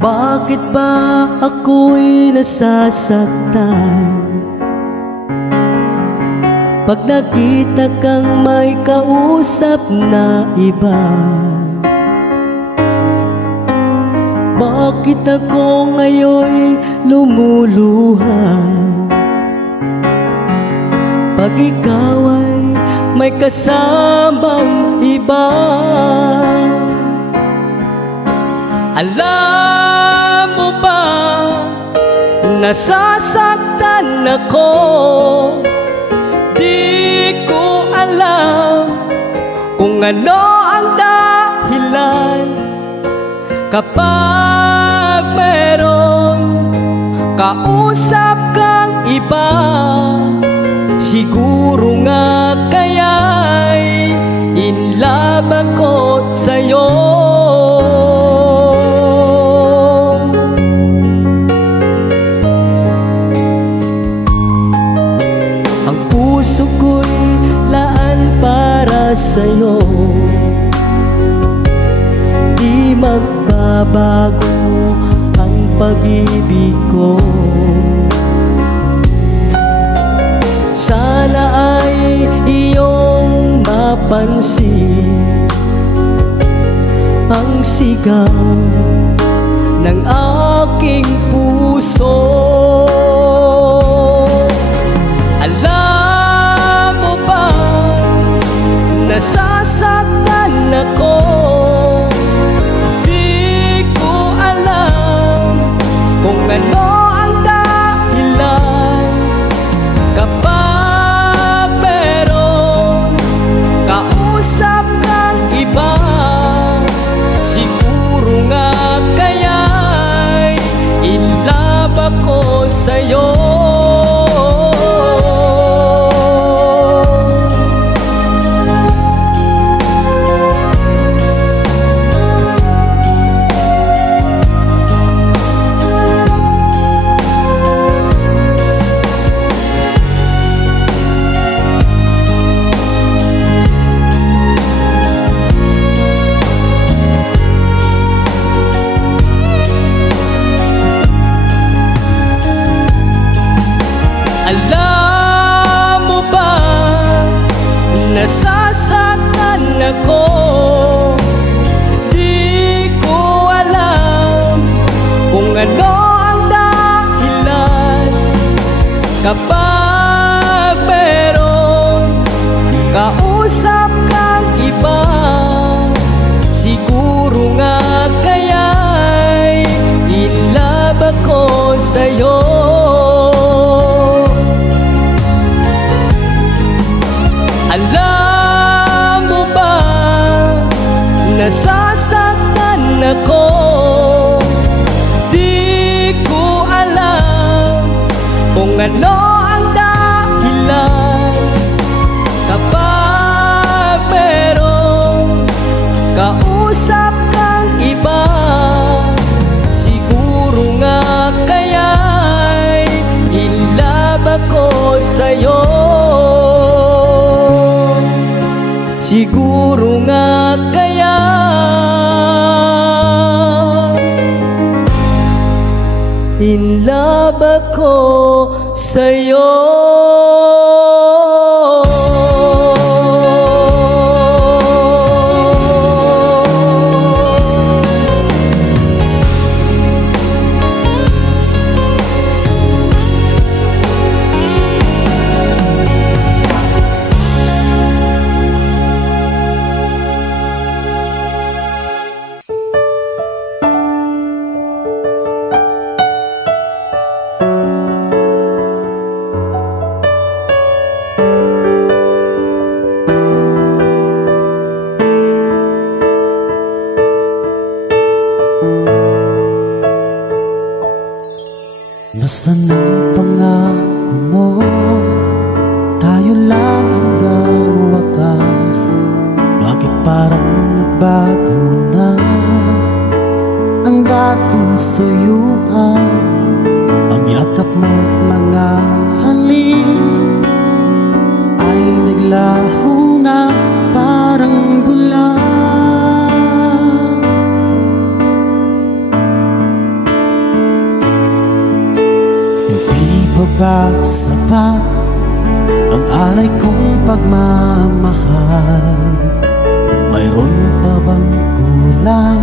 Bakit ba ako'y nasasaktan pag nakita kang may kausap na iba? Bakit ako ngayon'y lumuluha pag ikaw ay may kasamang iba? Alam mo ba, nasasaktan ako. Di ko alam kung ano ang dahilan. Kapag meron kausap kang iba, siguro nga kaya'y in love ako sa'yo. Ang puso ko'y laan para sa'yo, di magbabago ang pag-ibig ko. Sana ay iyong mapansin ang sigaw ng aking puso. Alam mo ba, nasasaktan ako. Di ko alam kung ano ang dahilan. Kapag meron kausap kang iba, siguro nga kaya'y in love ako sa'yo. Alam mo ba, nasasaktan ako. Di ko alam kung ano ang dahilan. Kapag meron kausap kang iba, siguro nga kaya'y in love ako sa'yo. Alam mo ba, nasasaktan ako. Di ko alam kung ano ang dahilan. Kapag meron kausap kang iba, siguro nga kaya'y in love ako sa'yo. Siguro nga kaya in love ako sa'yo. Nasaan ang pangako mo? Tayo lang hanggang wakas. Bakit parang nagbago na ang dating suyuan? Ang yakap mo't mga halik ay naglaho na parang bulan. ba sapat ang alay kong pagmamahal? Mayroon pa bang kulang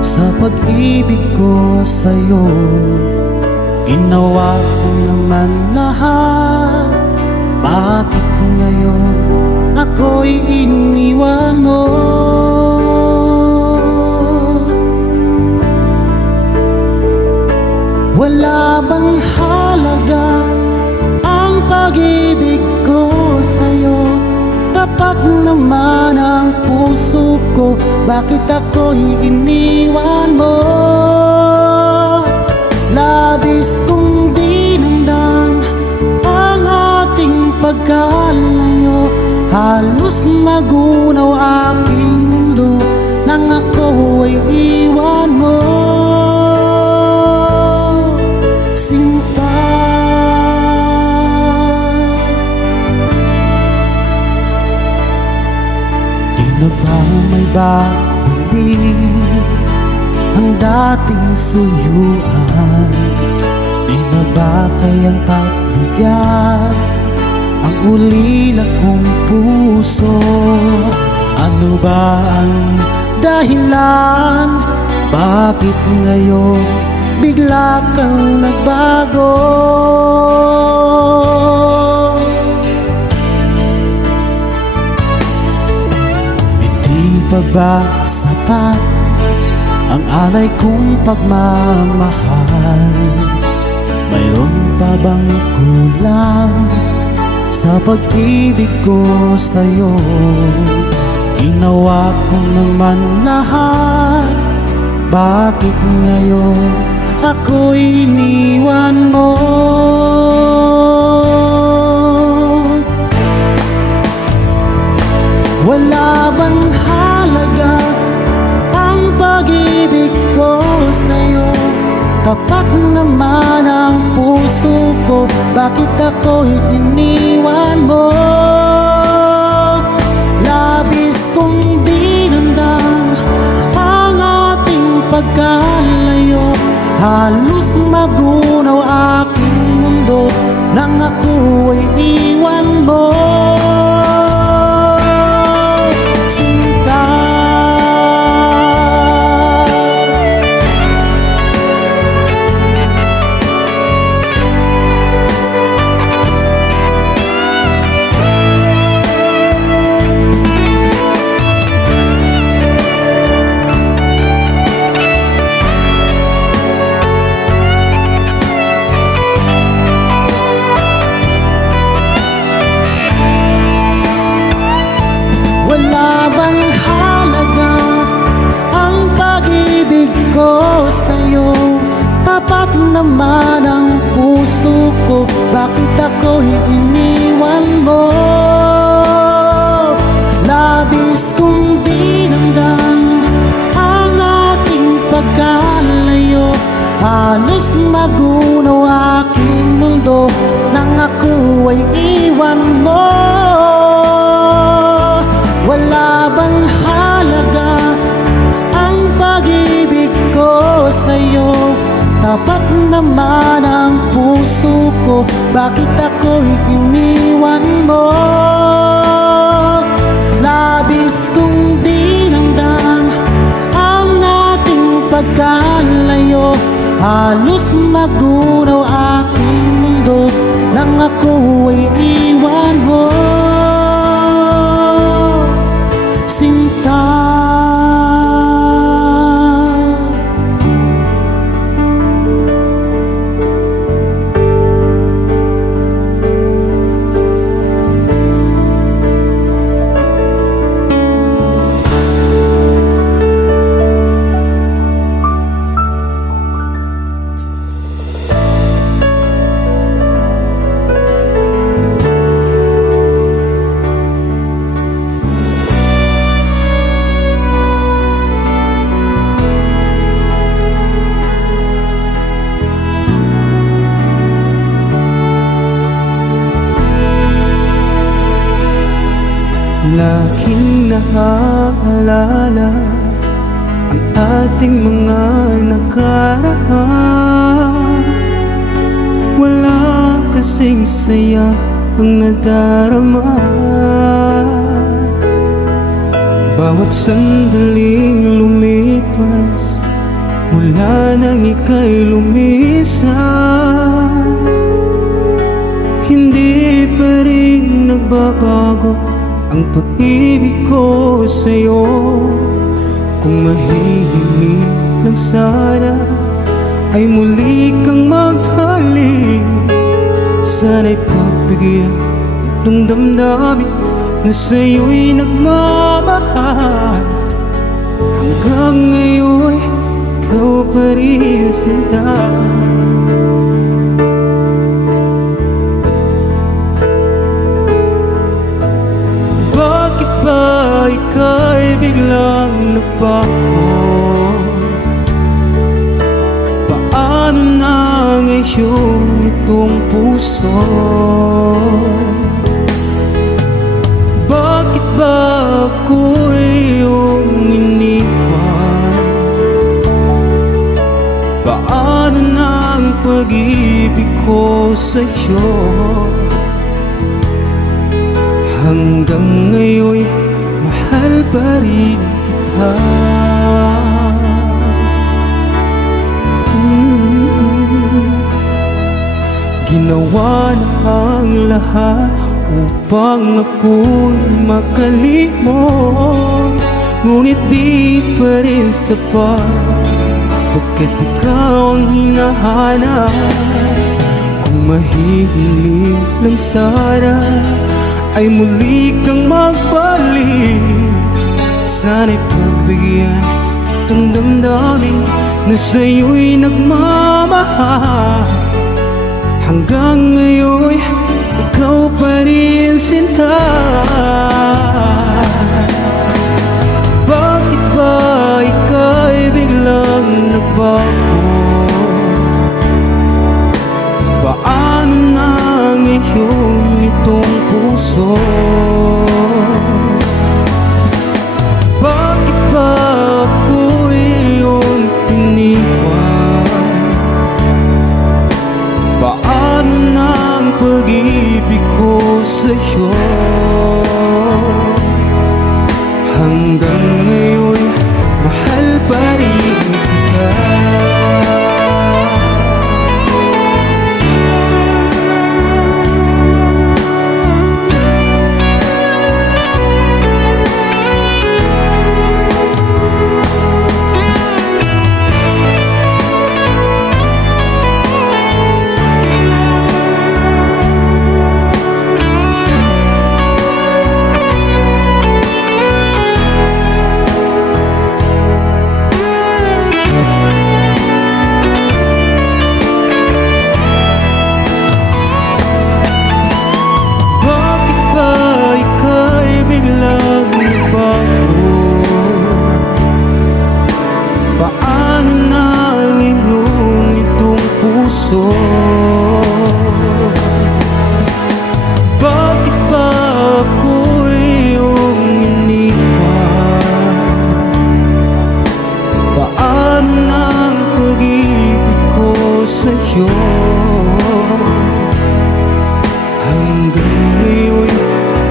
sa pag-ibig ko sa'yo? Ginawa ko naman lahat, bakit ngayon ako'y iniwan mo? Wala bang halaga ang pag-ibig ko sa'yo? Tapat naman ang puso ko, bakit ako'y iniwan mo? Labis kong dinamdam ang ating pagkalayo, halos magunaw aking mundo nang ako ay iwan mo. Di na ba may babalik ang dating suyuan? Di na ba kayang pagbigyan ang ulila kong puso? Ano ba ang dahilan? Bakit ngayon bigla kang nagbago? Pa ba sapat ang alay kong pagmamahal? Mayroon pa bang kulang sa pag-ibig ko sa'yo? Ginawa ko naman lahat, bakit ngayon ako'y iniwan mo? Wala bang halaga ang pag-ibig ko sa'yo? Tapat naman ang puso ko, bakit ako'y iniwan mo? Labis kong dinamdam ang ating pagkalayo, halos magunaw aking mundo nang ako ay iwan mo. Wala bang halaga ang pag-ibig ko sa'yo? Tapat naman ang puso ko, bakit ako'y iniwan mo? Labis kong dinamdam ang ating pagkalayo, halos magunaw aking mundo nang ako ay iwan mo. Wala bang halaga ang pag-ibig ko sa'yo? Tapat naman ang puso ko, bakit ako'y iniwan mo? Labis kong dinamdam ang ating pagkalayo, halos magunaw aking mundo nang ako ay iwan mo. Sinta, laging naaalala ang ating mga nakaraan. Wala kasing saya ang nadarama. Bawat sandaling lumipas mula nang ika'y lumisan, hindi pa rin nagbabago ang pag-ibig ko sa'yo. Kung mahihiling lang sana ay muli kang magbalik, sana'y pagbigyan itong damdamin na sa'yo'y nagmamahal. Hanggang ngayon ikaw pa rin sinta. Bakit ba ika'y biglang nagbago? Paano na ngayon itong puso? Bakit ba ako'y iyong iniwan? Paano na ang pag-ibig ko sa'yo? Hanggang ngayon mahal pa rin kita. Ginawa na ang lahat upang ako'y makalimot, ngunit di pa rin sapat, pagkat ikaw ang hinahanap. Kung mahihiling lang sana ay muli kang magbalik, sana'y pagbigyan itong damdamin na sa'yo'y nagmamahal. Hanggang ngayon ikaw pa rin sinta. Bakit ba ika'y biglang nagbago? Paano na ngayon itong puso? Bakit ba ako'y iyong iniwan? Paano na ang pag-ibig ko sa'yo? Hanggang ngayon mahal pa rin kita. Bakit ba ako'y iyong iniwan? Paano na ang pag-ibig ko sa'yo? Hanggang ngayon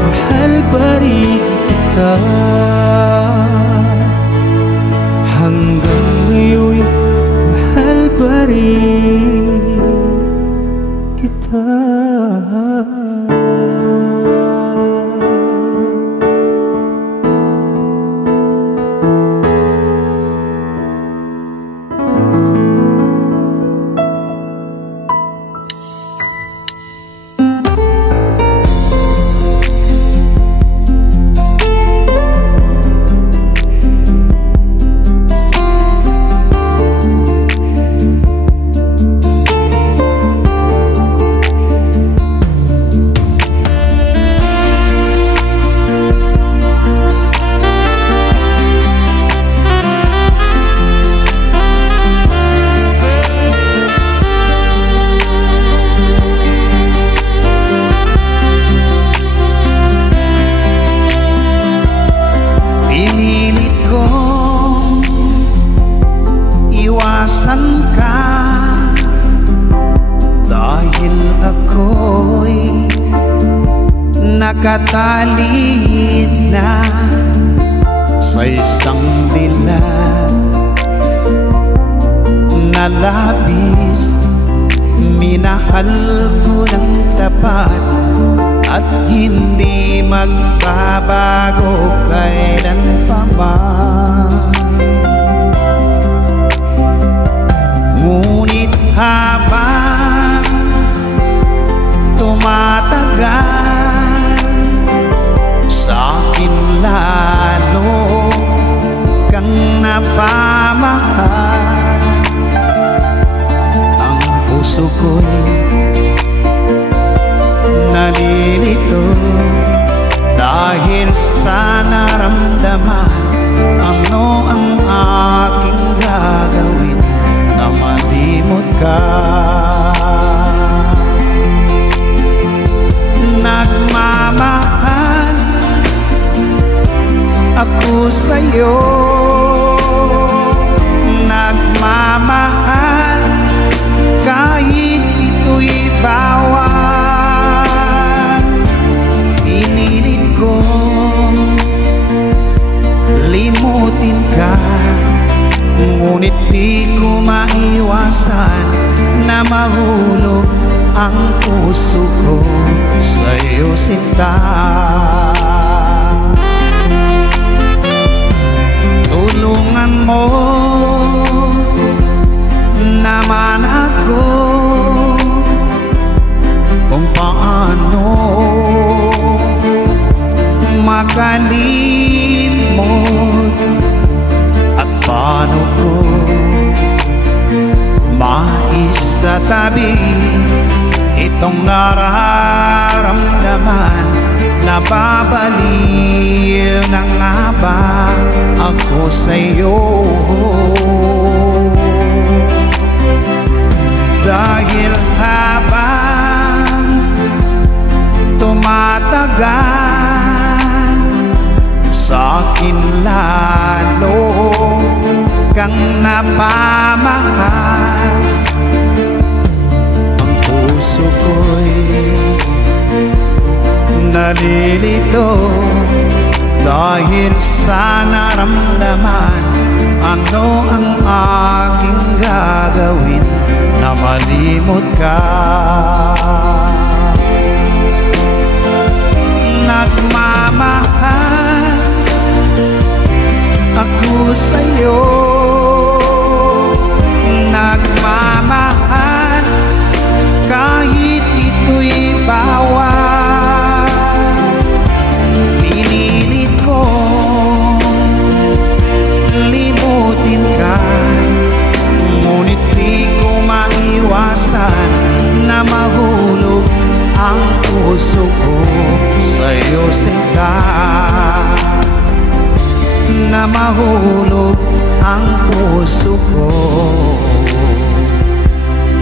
mahal pa rin kita. Hanggang ngayon mahal pa rin kita. nakatali na sa isang dilag na labis. Minahal ko ng tapat at hindi magbabago kailan pa man. Ngunit habang tumatagal, sa akin lalo kang napamahal. Ang puso ko'y nalilito dahil sa naramdaman. Ano ang aking gagawin na malimot ka? Nagmamahal ako sa'yo, nagmamahal kahit ito'y bawal. Pinilit kong limutin ka, ngunit di ko maiwasan na mahulog ang puso ko sa'yo, sinta. Tulungan mo naman ako kung paano makalimot at paano ko maisatabi itong nararamdaman. Nababaliw na nga ba ako sa'yo? Dahil habang tumatagal, sa akin lalo kang napamahal. Ang puso ko'y nalilito dahil sa naramdaman. Ano ang aking gagawin na malimot ka? Nagmamahal ako sa'yo, nagmamahal kahit ito'y bawal. Pinilit kong limutin ka, ngunit di ko maiwasan na mahulog ang puso ko sa'yo, sinta. Na mahulog ang puso ko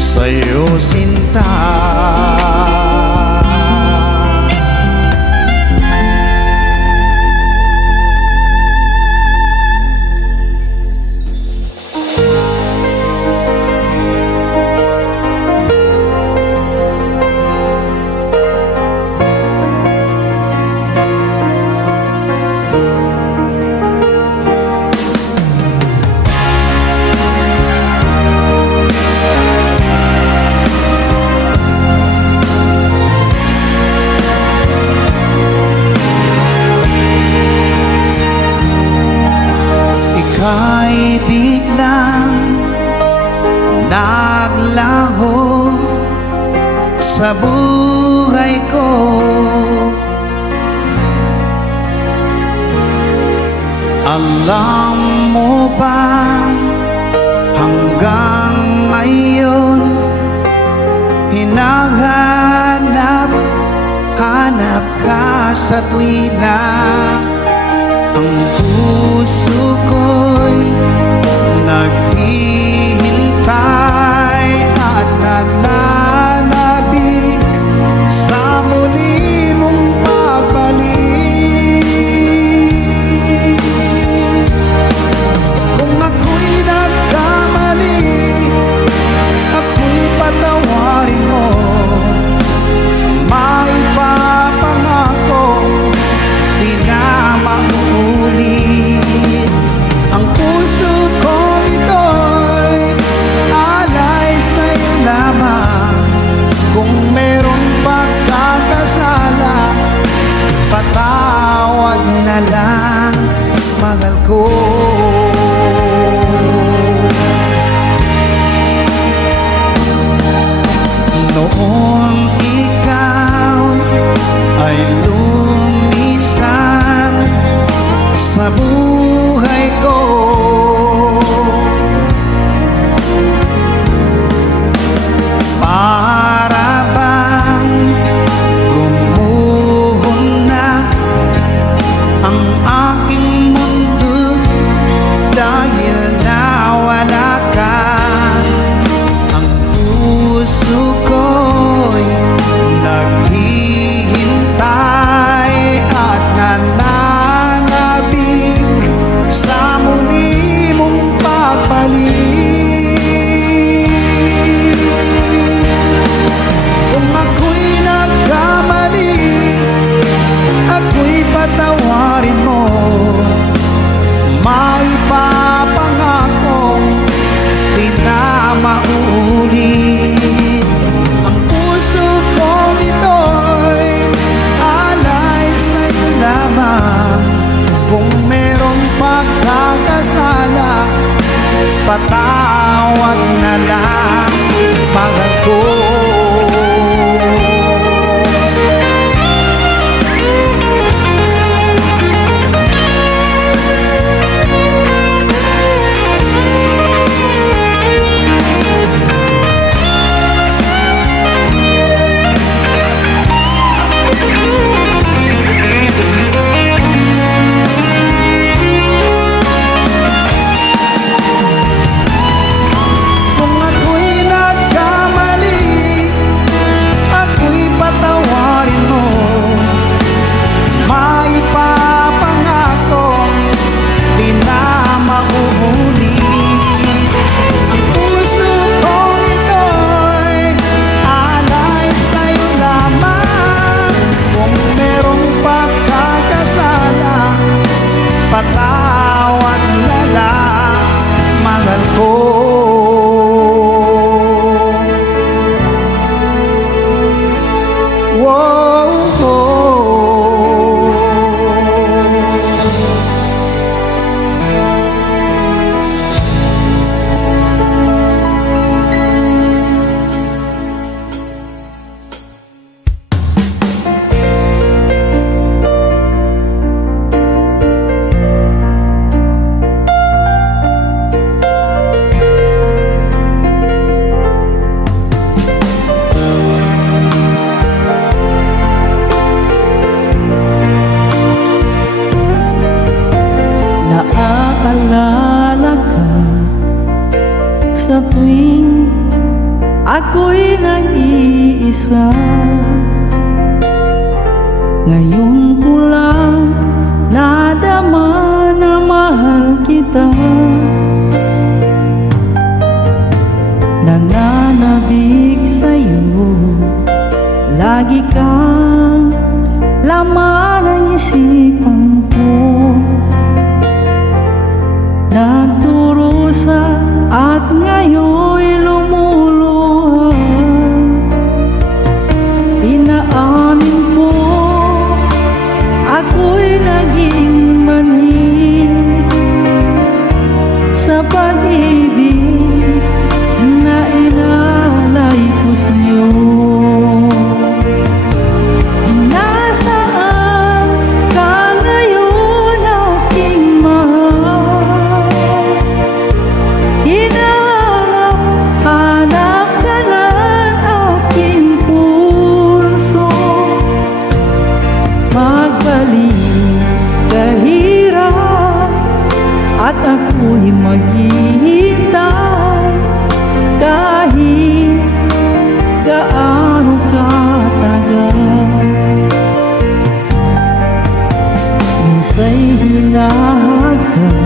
sa'yo, sinta. Ika'y biglang naglaho sa buhay ko. Alam mo ba hanggang ngayon hinahanap ka sa tuwina. Ang puso ko'y naghihintay at nananabik sa muli mong pagbalik. Kung ako'y nagkamali, ako'y patawarin mo. Maipapangako patawad na lang, mahal ko. Patawad na lang, mahal ko. Naaalala ka sa tuwing ako'y nag-iisa. Ngayon ko lang nadama na mahal kita. Nananabik sa'yo, lagi kang laman ng isipan ko. Nagdurusa at ngayon'y lumuluha. Inaamin ko, ako'y naging manhid sa pag-ibig na inalay ko sa'yo. Nasaan ka ngayon, aking mahal? Hinahanap ka ng aking puso. Magbalik kahirap at ako'y maghihintay kahit gaano katagal. Minsa'y hinahagkan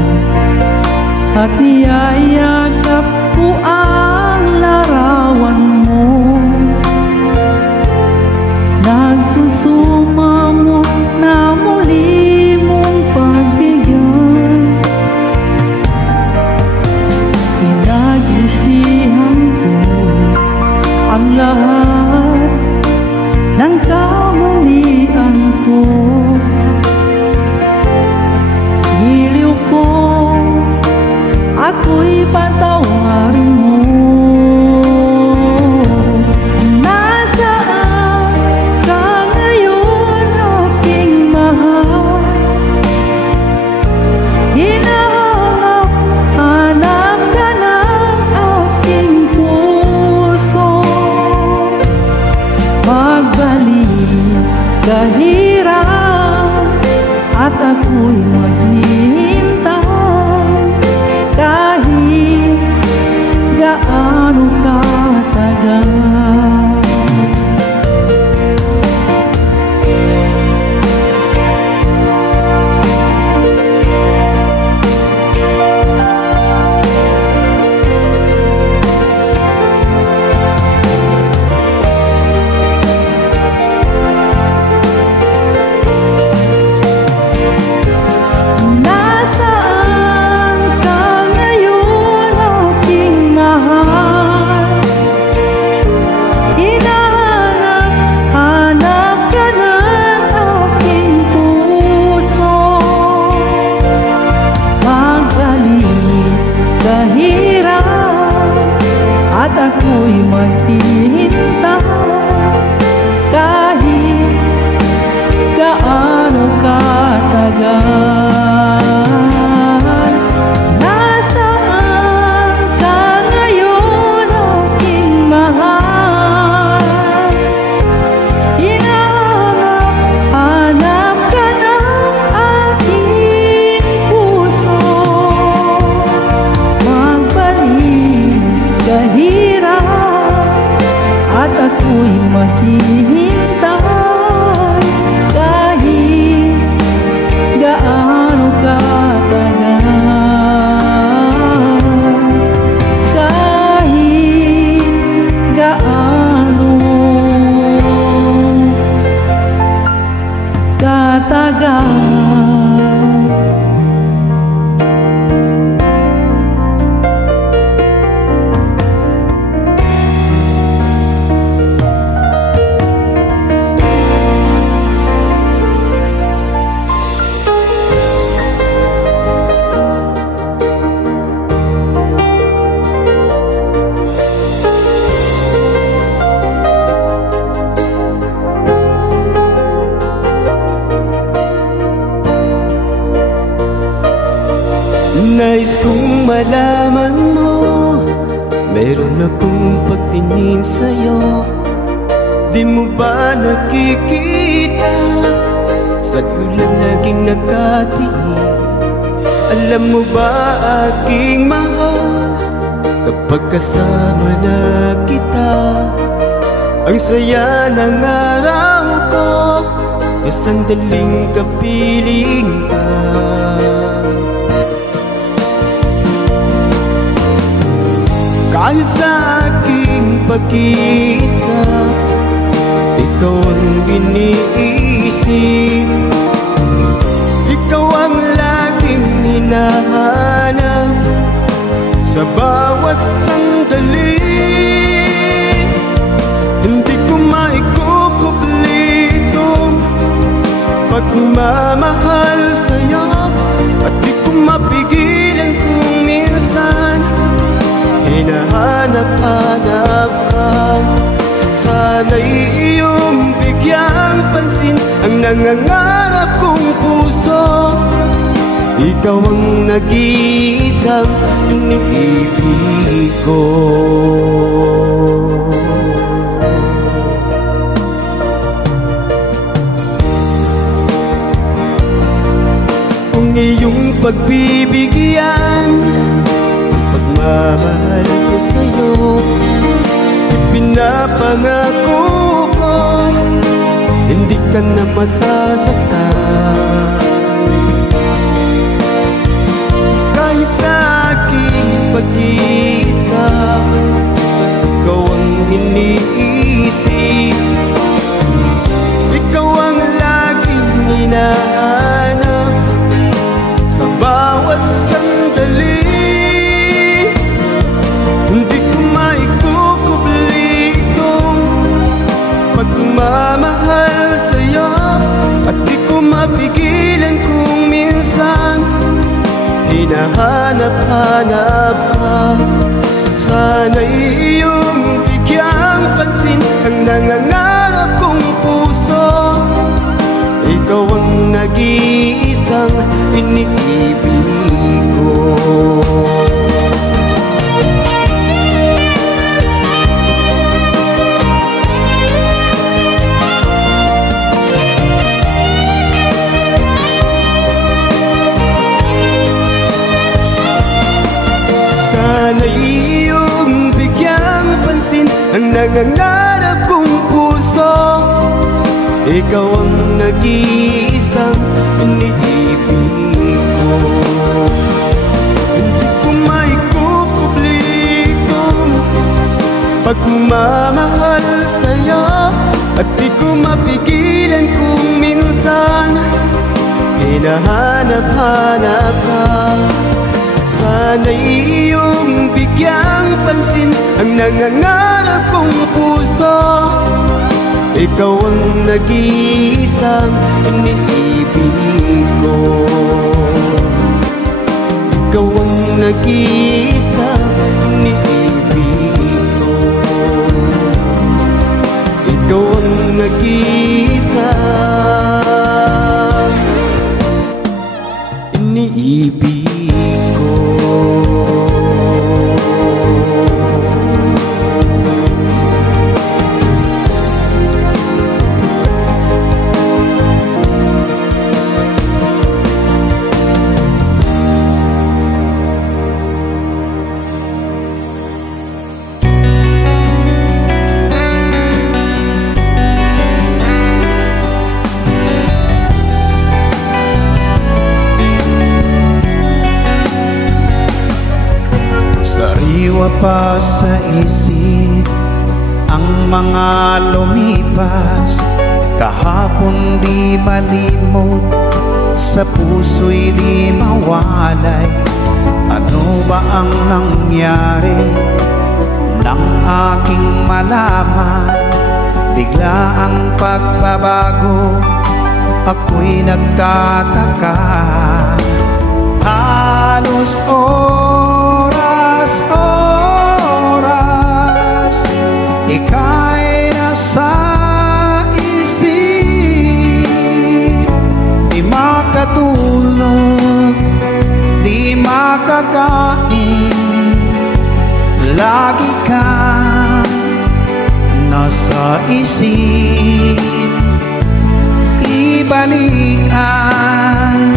at niyayakap ko ang larawan mo. Nagsusumamo na muli mong pagbigyan. Pinagsisihan ko ang lahat ng kamalian ko. Giliw ko, ako'y patawarin mo. Nasaan ka ngayon, aking mahal? Hinahanap ka ng aking puso. ako'y maghihintay kahit gaano katagal. Nasaan ka ngayon, aking mahal? Hinahanap ka ng aking puso. Magbalik kahirap at ako'y maghihintay kahit gaano katagal, kahit gaano katagal. Nais kong malaman mo, meron akong pagtingin sa'yo. Di mo ba nakikita sa ulan naging nakatingin? Alam mo ba, aking mahal, kapag kasama na kita, ang saya ng araw ko, isang daling kapiling ka. Kahit sa aking pag-iisa, ikaw ang iniisip. Ikaw ang laging hinahanap sa bawat sandali. Hindi ko maikukubli itong pagmamahal sa'yo, at di ko mapigilan kung minsan hinahanap-hanap ka. Sana'y iyong bigyang pansin ang nangangarap kong puso. Ikaw ang nag-iisang iniibig ko. Kung iyong pagbibigyan, pagmamahal ko sa'yo, ipinapangako ko, hindi ka na masasaktan. Kahit sa aking pag-iisa, ikaw ang iniisip. Ikaw ang laging hinahanap sa bawat sandali. Hindi ko maikukubli itong pagmamahal sa'yo, at di ko mapigilan kung minsan hinahanap-hanap ka. Sana'y iyong bigyang pansin ang nangangarap kong puso. Ikaw ang nag-iisang iniibig ko. Sana'y iyong bigyang pansin ang nangangarap kong puso. Ikaw ang nag-iisang iniibig ko. Hindi ko maikukubli itong pagmamahal sa'yo, at di ko mapigilan kung minsan hinahanap-hanap ka. Sana'y iyong bigyang pansin ang nangangarap kong puso. Ikaw ang nag-iisang iniibig ko. Ikaw ang nag-iisang iniibig ko. Diwa pa sa isip ang mga lumipas, kahapon di malimot, sa puso'y di mawalay. Ano ba ang nangyari nang aking malaman? Bigla ang pagbabago, ako'y nagtataka. Halos oras, ika'y nasa isip. Di makatulog, di makakain, lagi kang nasa isip. Ibalik ang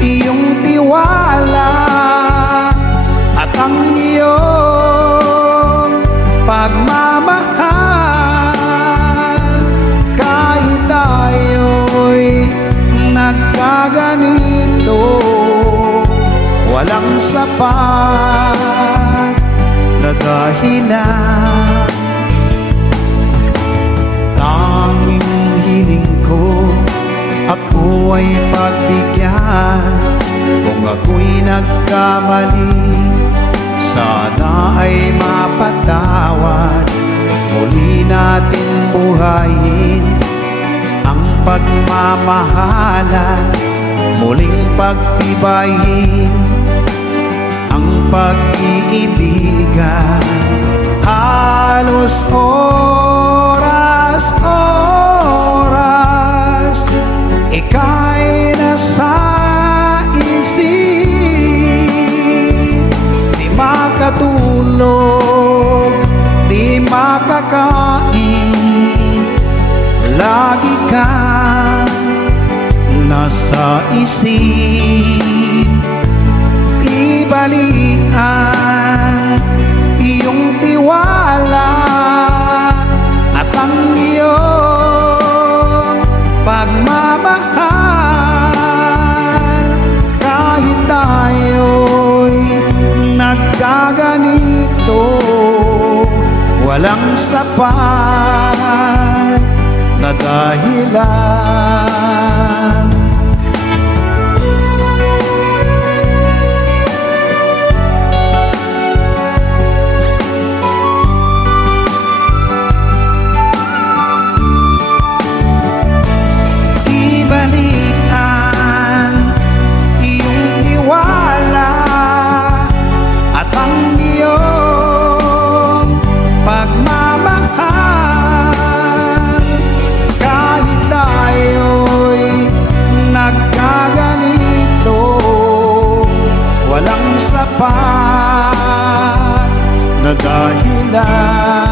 iyong tiwala at ang iyong pagmamahal. Kahit tayo'y nagkaganito, walang sapat na dahilan. Tanging hiling ko, ako ay pagbigyan. Kung ako'y nagkamali, sana ay mapatawad. Muli natin buhayin ang pagmamahalan, muling pagtibayin ang pag-iibigan. Halos oras, ika'y nasa isip. Di makatulog, di makakain, lagi kang nasa isip. Ibalik ang iyong tiwala at ang iyong pagmamahal. Kahit tayo'y nagkaganito, walang sapat na dahilan. Ibalik ang iyong tiwala at ang iyong pagmamahal. Kahit tayo'y nagkaganito, walang sapat na dahilan.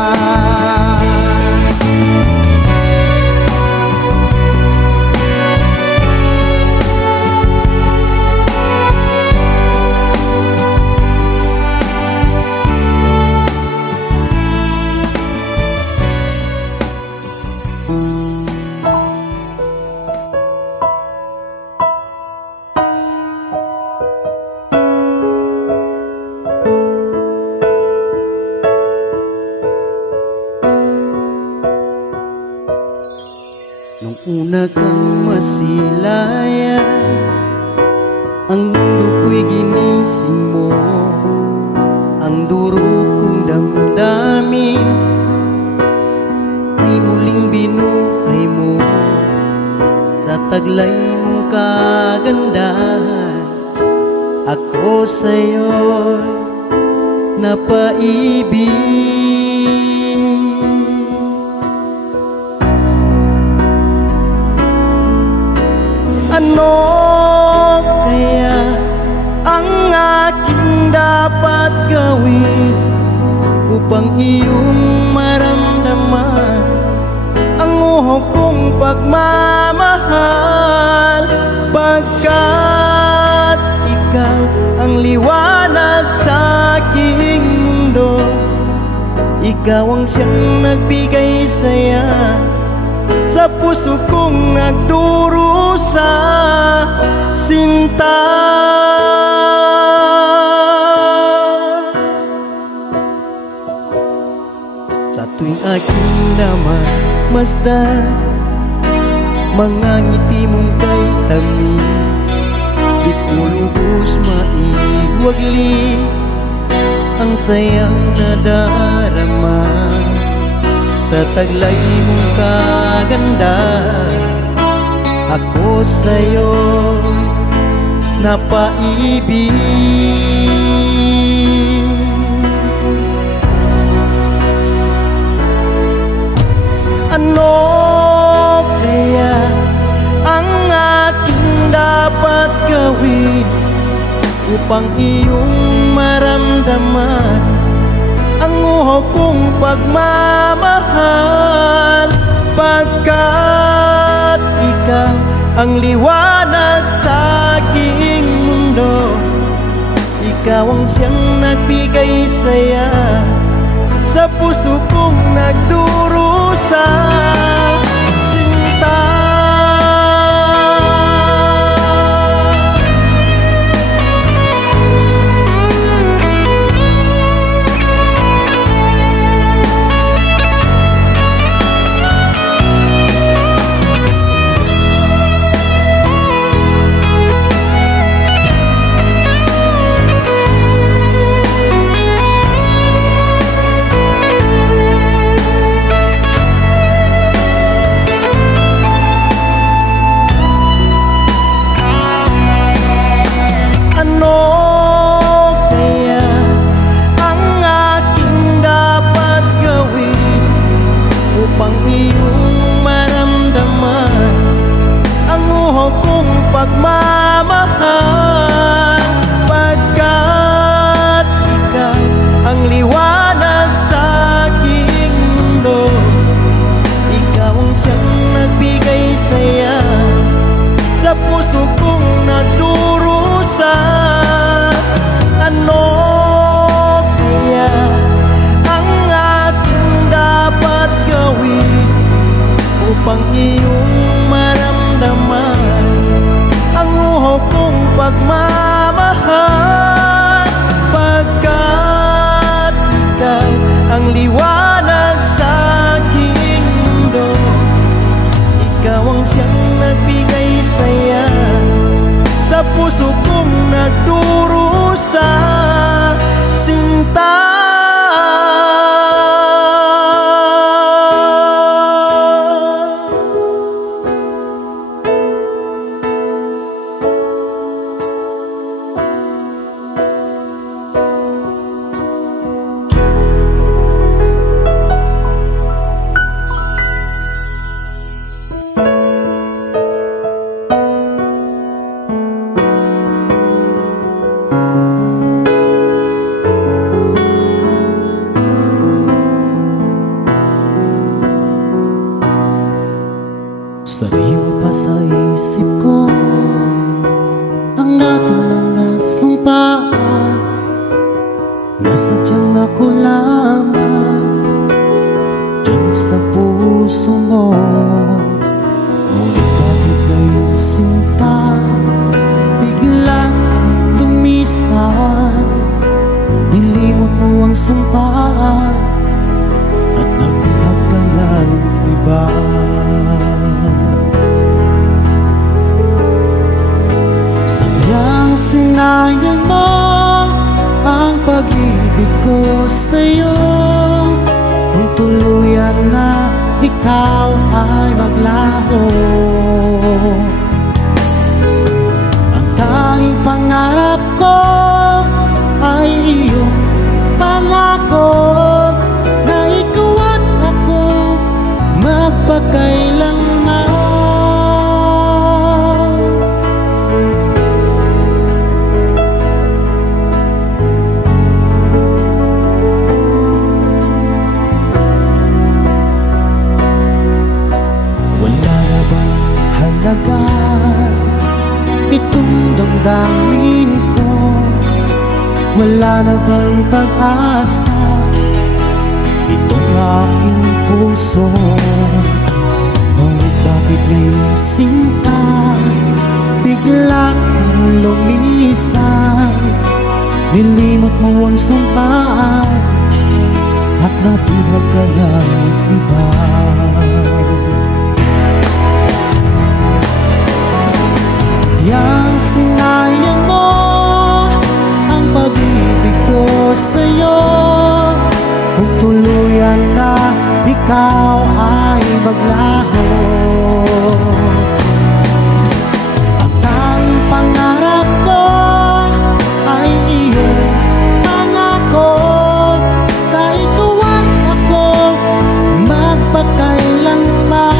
Nung una kang masilayan, ang mundo ko'y ginising mo. Ang durog kong damdamin ay muling binuhay mo. Sa taglay mong kagandahan, ako sa'yo'y napaibig. Ano kaya ang aking dapat gawin upang iyong maramdaman ang uhok kong pagmamahal? Pagkat ikaw ang liwanag sa aking mundo, ikaw ang siyang nagbigay saya sa puso kong nagdurusa. Sinta, Sa tuwing aking namasdan mga ngiti mong kay tamis, di ko lubos maiwagli ang sayang nadarama. Sa taglay mong kaganda, ako sa'yo napaibig. Ano kaya ang aking dapat gawin upang iyong maramdaman ang uho kong pagmamahal? Pagkat ikaw ang liwanag sa aking mundo, ikaw ang siyang nagbigay saya sa puso kong nagdurusa. Sinta, pagmamahal. Pagkat ikaw ang liwanag sa aking mundo, ikaw ang siyang nagbigay saya sa puso kong nagdurusa. Ano kaya ang aking dapat gawin upang iyong maramdaman ang uho kong pagmamahal? Pagkat ikaw ang liwanag sa aking mundo, ikaw ang siyang nagbigay saya sa puso kong nagdurusa. Sinta, sariwa pa sa isip ko ang ating mga sumpaan, na sadyang ako lamang dyan sa puso mo. Ngunit bakit ngayong sinta bigla kang lumisan? Nilimot mo ang sumpaan at nagbilag ka ng iba. Sinayang mo ang pag-ibig ko sa'yo, kung tuluyan na ikaw ay maglaho. Ang tanging pangarap ko ay iyong pangako na ikaw at ako magpakailanman. Itong damdamin ko, wala na bang pag-asa itong aking puso? Ngunit bakit ngayong sinta bigla kang lumisan? Nilimot mo ang sumpaan at nabuhag ka na ikaw ay maglaho. Ang tanging pangarap ko ay iyong pangako, na ikaw at ako magpakailanman.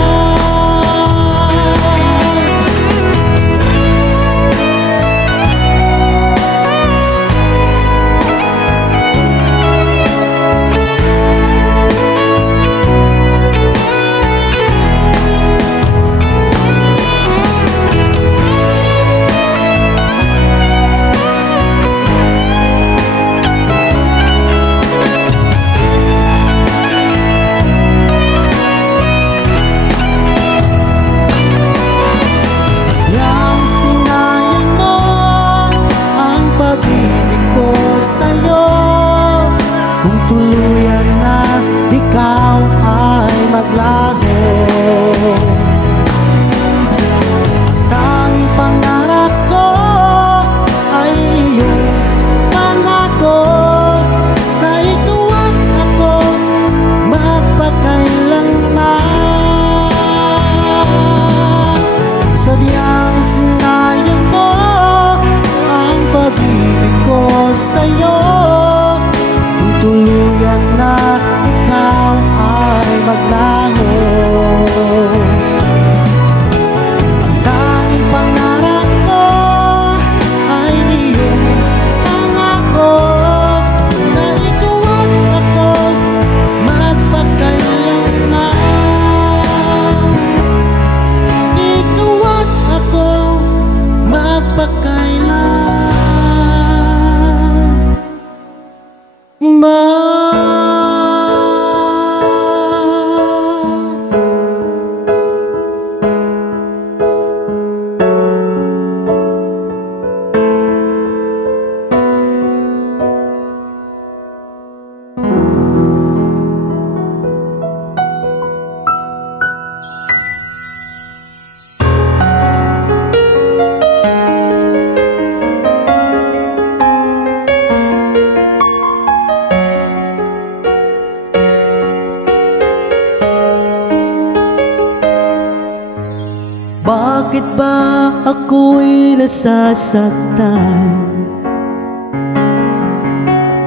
Bakit ba ako'y nasasaktan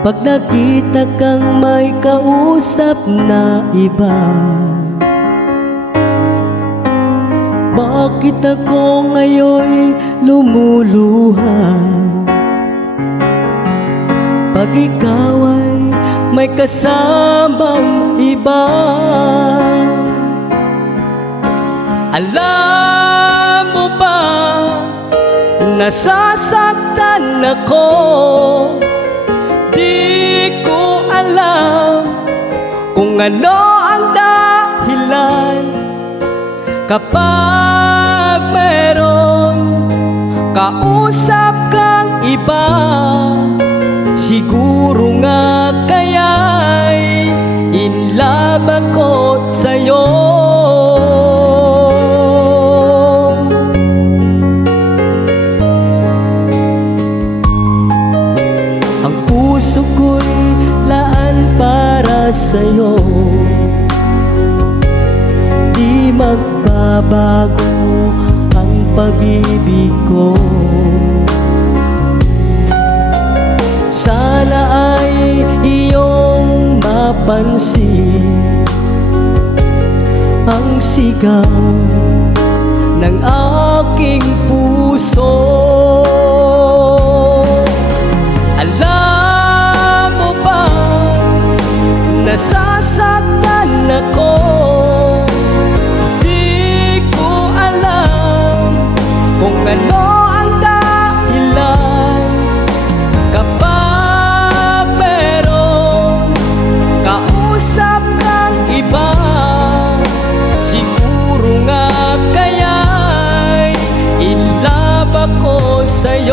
pag nakita kang may kausap na iba? Bakit ako ngayon'y lumuluha pag ikaw ay may kasamang iba? Alam mo ba, nasasaktan ako. Di ko alam kung ano ang dahilan. Kapag meron kausap kang iba, siguro nga kaya'y in love ako sa'yo. Sa'yo di magbabago ang pag-ibig ko. Sana ay iyong mapansin ang sigaw ng aking puso. Nasasaktan ako. Di ko alam kung ano ang dahilan. Kapag merong kausap kang iba, siguro nga kaya'y in love ako sa'yo.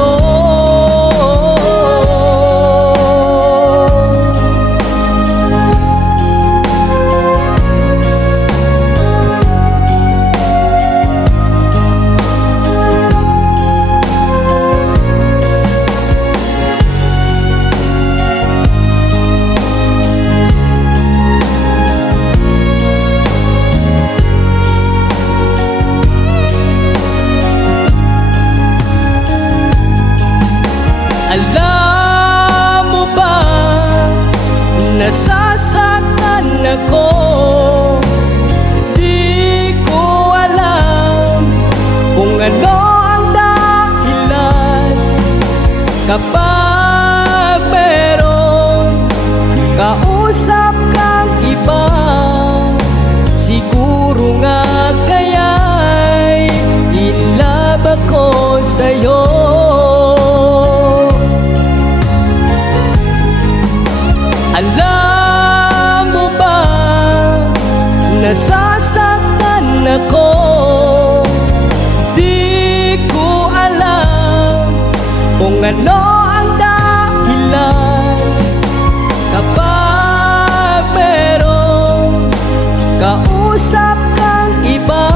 nasasaktan ako. Di ko alam kung ano ang dahilan. Kapag meron kausap kang iba, siguro nga kaya'y in love ako sa'yo. Alam mo ba, nasasaktan ako. Di ko alam kung ano ang dahilan. Kapag meron kausap kang iba,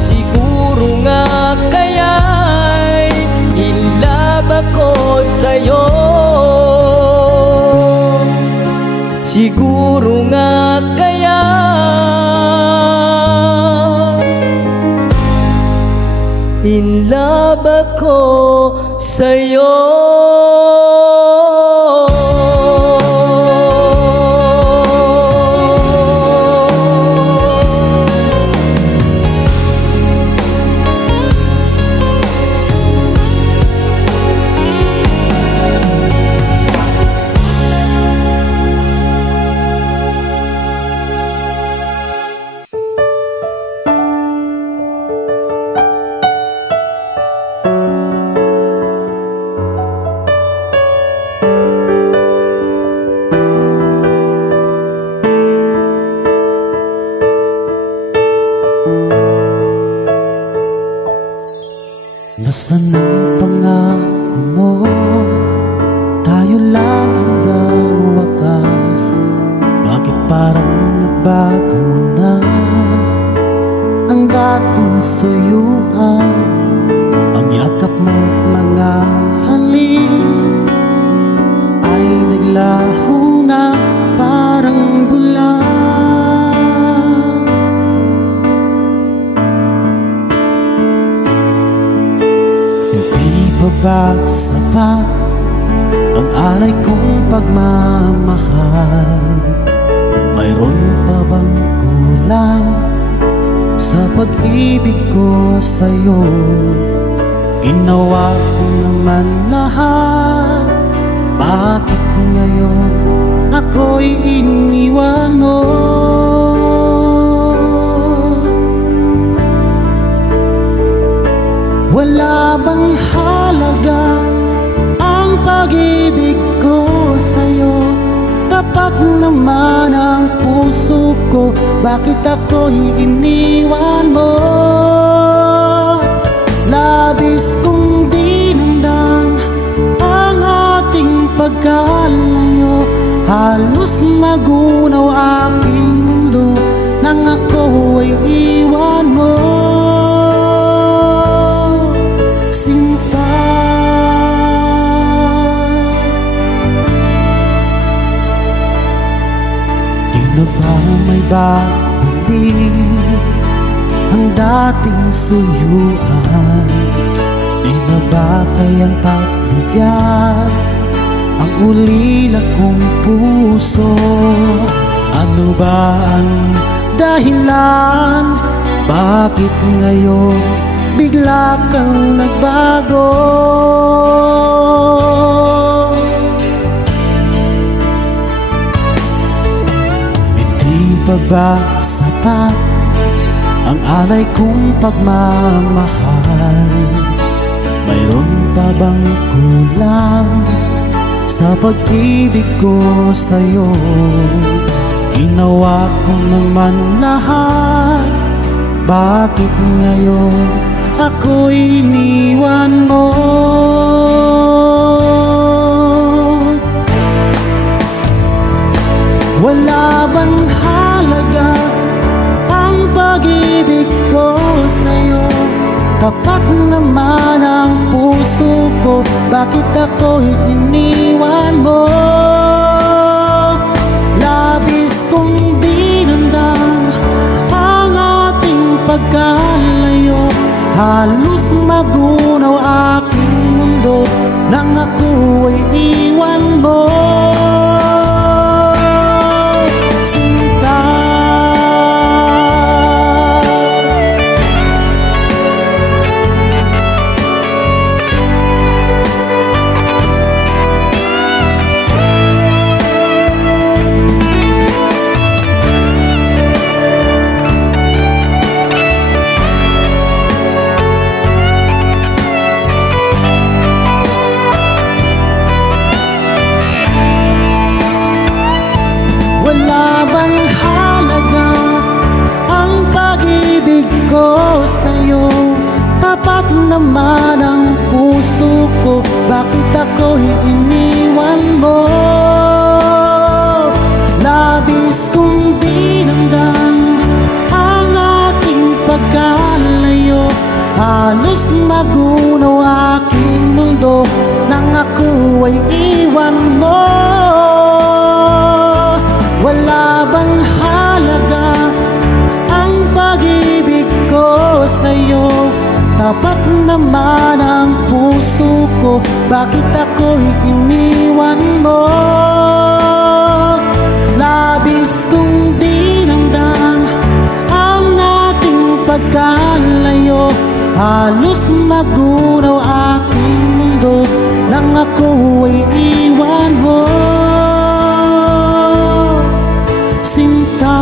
siguro nga kaya'y in love ako sa'yo. Siguro nga kaya in love ako sa'yo. Nasaan ang pangako mo? Tayo lang hanggang wakas. Bakit parang nagbago na ang dating suyuan? Ang yakap mo't mga halik ay naglaho na parang bulan. Ba sapat ang alay kong pagmamahal? Mayroon pa bang kulang sa pag-ibig ko sa'yo? Ginawa ko naman lahat, bakit ngayon ako'y iniwan mo? Wala bang halaga ang pag-ibig ko sa'yo? Tapat naman ang puso ko, bakit ako'y iniwan mo? Labis kong dinamdam ang ating pagkalayo. Halos magunaw aking mundo nang ako ay iwan mo. Di na ba may babalik ang dating suyuan? Di na ba kayang pagbigyan ang ulila kong puso? Ano ba ang dahilan? Bakit ngayon bigla kang nagbago? Ba sapat ang alay kong pagmamahal? Mayroon pa bang kulang sa pag-ibig ko sa'yo? Ginawa ko naman lahat, bakit ngayon ako'y iniwan mo? Wala bang halaga ang pag-ibig ko sa'yo? Tapat naman ang puso ko, bakit ako'y iniwan mo? Labis kong dinamdam ang ating pagkalayo. Halos magunaw aking mundo nang ako ay iwan mo. naman ang puso ko, bakit ako'y iniwan mo? Labis kong dinamdam ang ating pagkalayo, halos magunaw aking mundo nang ako ay iwan mo. Wala bang halaga ang pag-ibig ko sa'yo? Tapat naman ang puso ko, bakit ako'y iniwan mo? Labis kong dinamdam ang ating pagkalayo, halos magunaw aking mundo nang ako ay iwan mo. Sinta,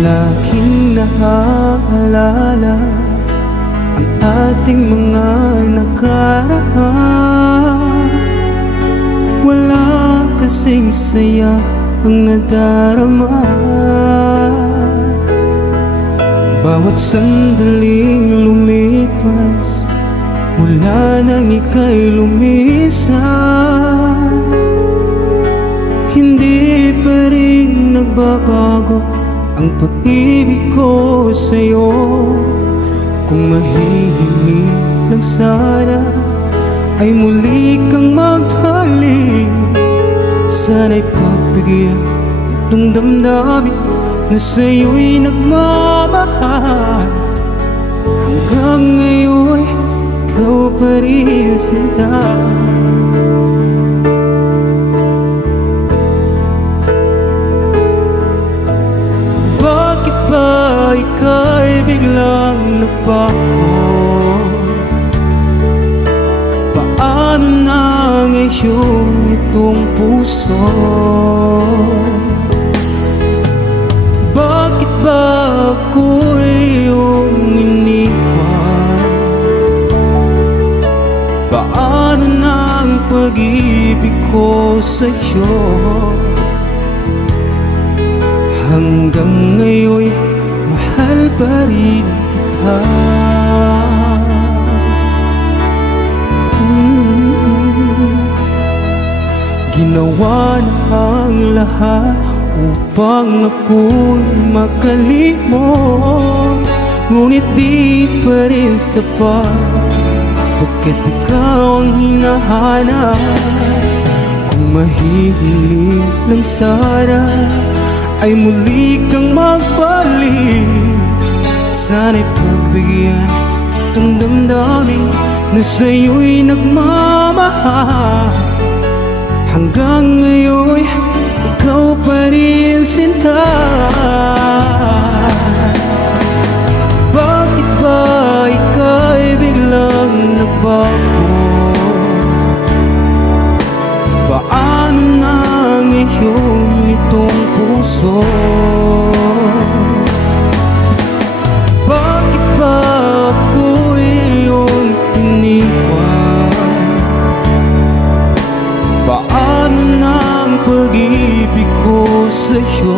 laging naaalala ang ating mga nakaraan. Wala kasing saya ang nadarama. Bawat sandaling lumipas, mula nang ika'y lumisan, hindi pa rin nagbabago ang pag-ibig ko sa'yo. Kung mahihiling lang sana ay muli kang magbalik, sana'y pagbigyan itong damdamin na sa'yo'y nagmamahal. Hanggang ngayon ikaw pa rin sinta. Ika'y biglang nagbago? Paano na ngayon itong puso? Bakit ba ako'y iyong iniwan? Paano na ang pag-ibig ko sa'yo? Hanggang ngayon mahal pa rin kita. Ginawa na ang lahat upang ako'y makalimot, ngunit di pa rin sapat, bakit ikaw ang hinahanap? Kung mahihiling lang sana ay muli kang magbalik, sana'y pagbigyan itong damdamin na sa'yo'y nagmamahal. Hanggang ngayon ikaw pa rin sinta. Bakit ba ika'y biglang nagbago? Paano na ngayon itong puso? Bakit ba ako'y iyong iniwan? Paano na ang pag-ibig ko sa'yo?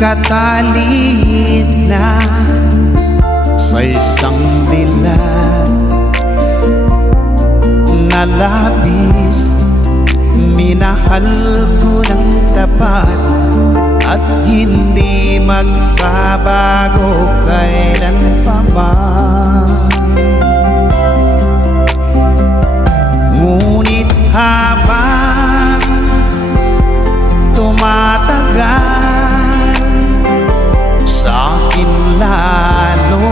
nagkataliin na sa isang dilag na labis. Minahal ko ng tapat at hindi magbabago kailan pa man. Ngunit habang tumatagal, sa akin lalo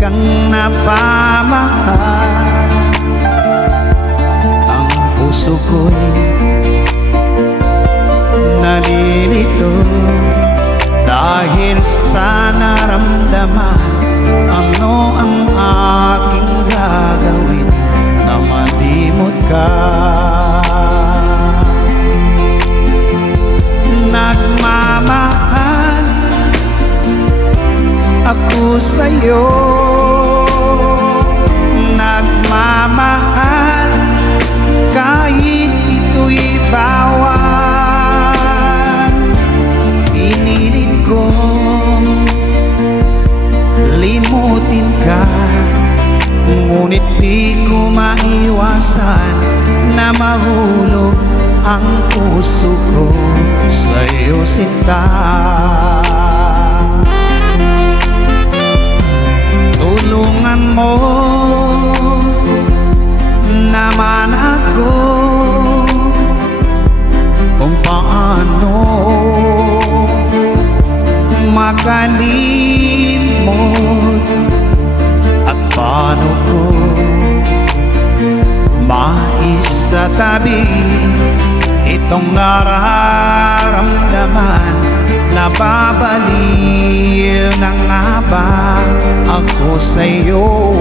kang napamahal. Ang puso ko'y nalilito dahil sa naramdaman. Ano ang aking gagawin na malimot ka? Nagmamahal ako sa'yo, nagmamahal kahit ito'y bawal. Pinilit kong limutin ka, ngunit di ko maiwasan na mahulog ang puso ko sa'yo, sinta. Tulungan mo naman ako kung paano makalimot at paano ko maisatabi itong nararamdaman. Nababaliw na nga ba ako sa'yo?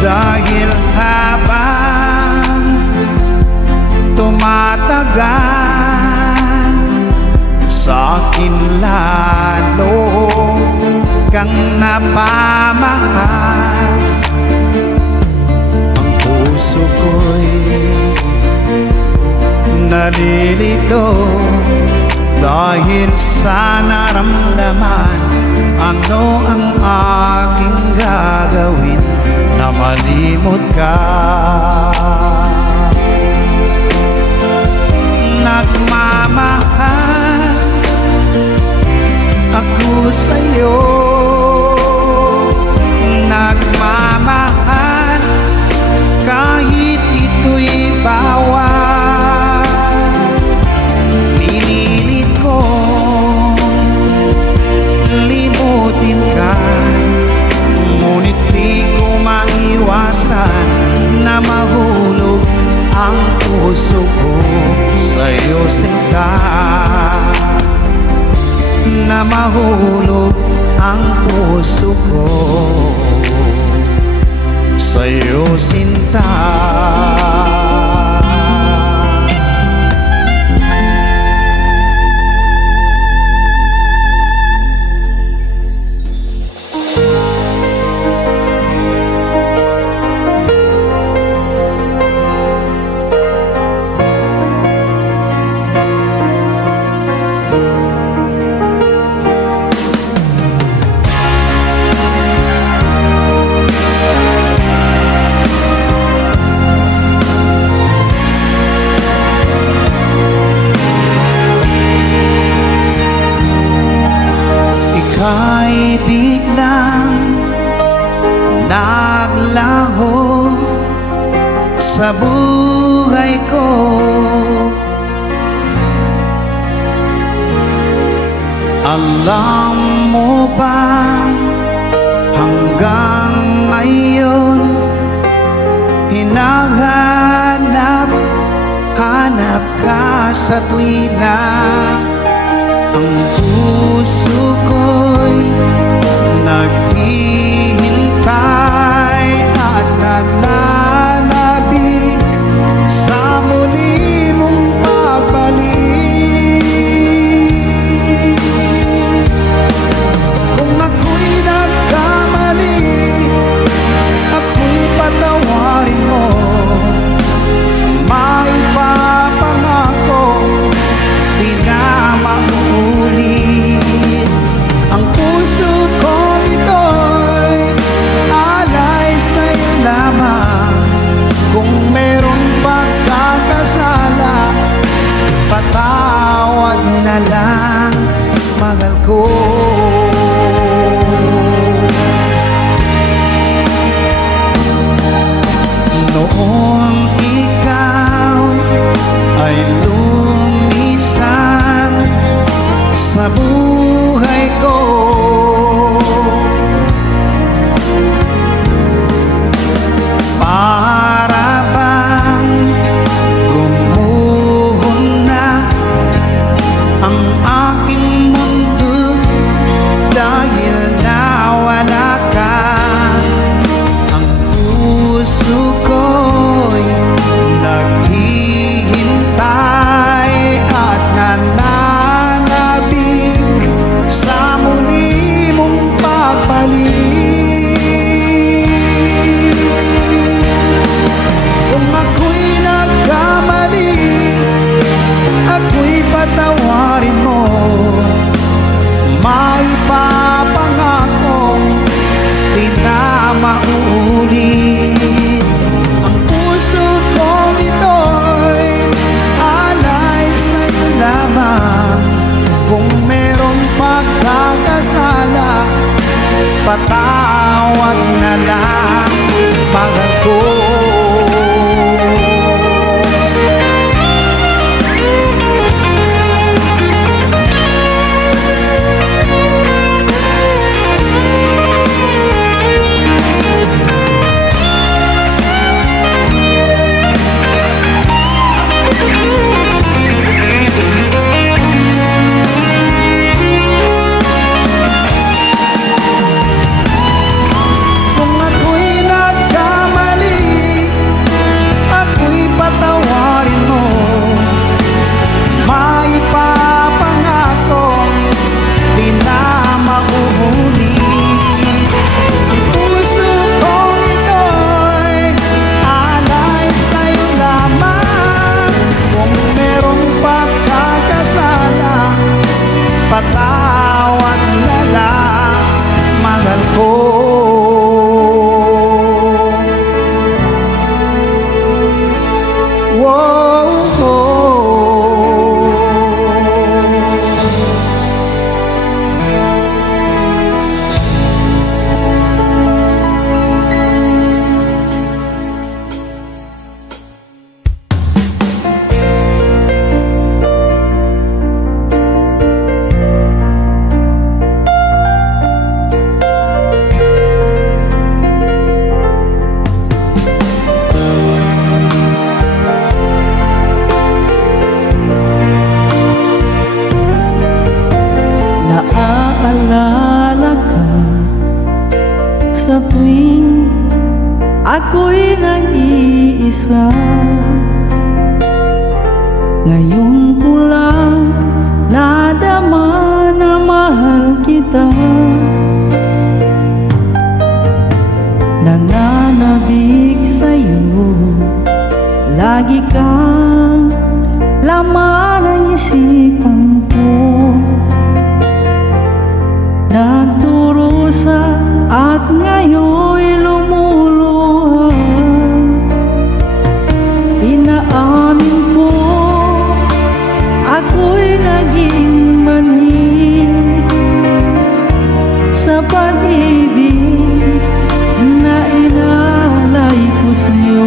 Dahil habang tumatagal, sa akin lalo kang napamahal. Ang puso ko'y nalilito dahil sa naramdaman. Ano ang aking gagawin na malimot ka? Nagmamahal ako sa'yo, nagmamahal kahit ito'y bawal. Pinilit kong limutin ka, ngunit di ko maiwasan na mahulog ang puso ko sa'yo, sinta. Na mahulog ang puso ko sa'yo, sinta. Ika'y biglang naglaho sa buhay ko. Alam mo ba hanggang ngayon hinahanap ka sa tuwina. Ang puso ko'y naghihintay at nananabik sa muli mong pagbalik. Kung ako'y nagkamali, ako'y patawarin mo. Maipapangako lang, mahal ko. Noon ikaw ay lumisan sa buhay ko, para bang gumuhon na ang aking mundo dahil nawala ka. Ang puso ko'y naghihintay at nananabik sa muli mong pagbalik. Kung ako'y nagkamali, ako'y patawarin mo. May papangakong di na mauulit. Ang puso kong ito'y alay sa'yo lamang. Kung merong pagkakasala, patawad na lang, mahal ko. Patawad na lang, mahal ko. Naaalala ka sa tuwing ako'y nag-iisa. Ngayon ko lang nadama na mahal kita. Nananabik sa'yo, lagi kang laman ng isipan ko. Nagdurusa at ngayon'y lumuluha. Inaamin ko, ako'y naging mali sa pag-ibig na inalay ko sa'yo.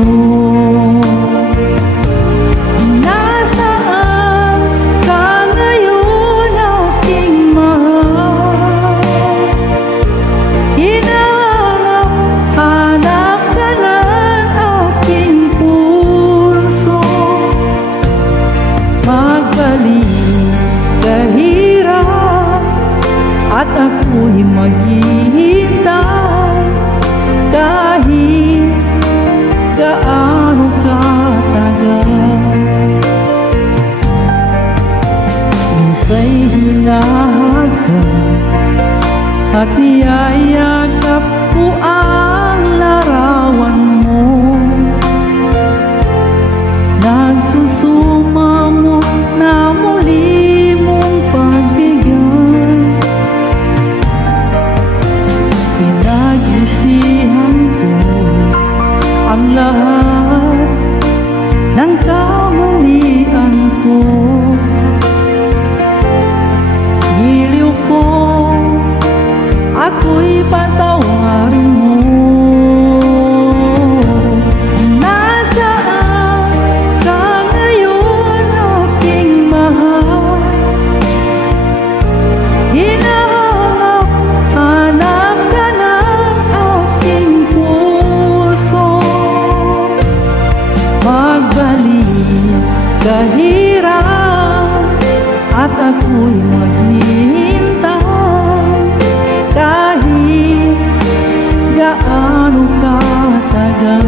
Nasaan ka ngayon, aking mahal? Hinahanap ka ng aking puso. Magbalik kahirap at ako'y maghihintay kahit gaano katagal. Minsa'y hinahagan at niyayakap ko ang larawan mo. Nagsusumamo na muli mong pagbigyan. Pinagsisihan ko ang lahat ng kamalian ko. ako'y maghihintay kahit gaano katagal.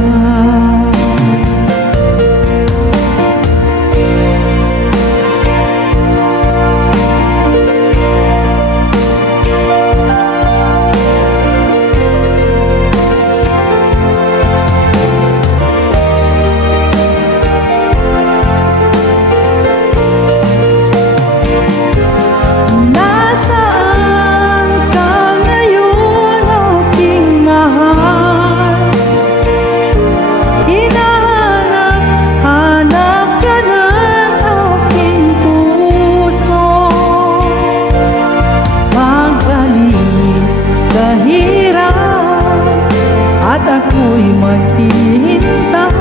Ako'y maghihintay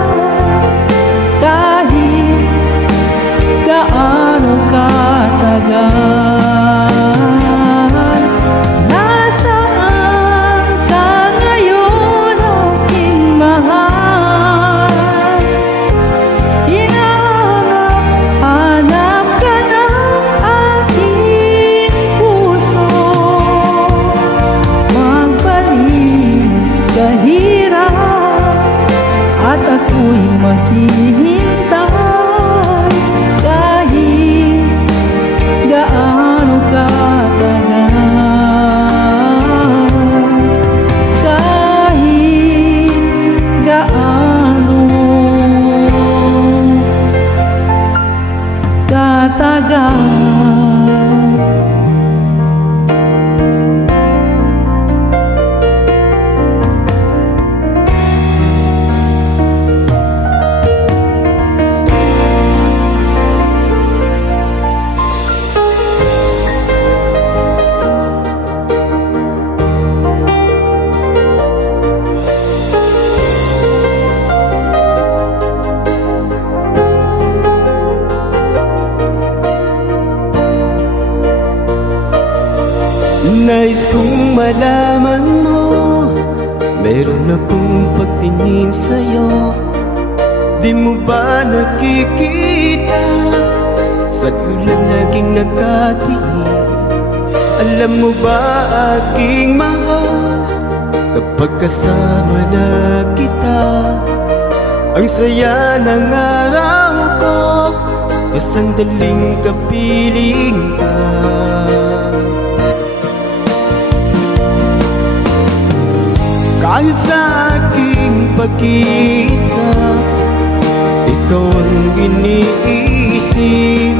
kahit gaano katagal. Nasaan ka ngayon, aking mahal? Hinahanap ka ng aking puso. Magbalik kahit at ako'y maghihintay kahit gaano katagal, kahit gaano katagal. Nais kong malaman mo, meron akong pagtingin sa'yo. Di mo ba nakikita, sa ulan laging nakatingin? Alam mo ba aking mahal, kapag kasama na kita, ang saya ng araw ko, sandaling kapiling ka. Kahit sa aking pag-iisa, ikaw ang iniisip,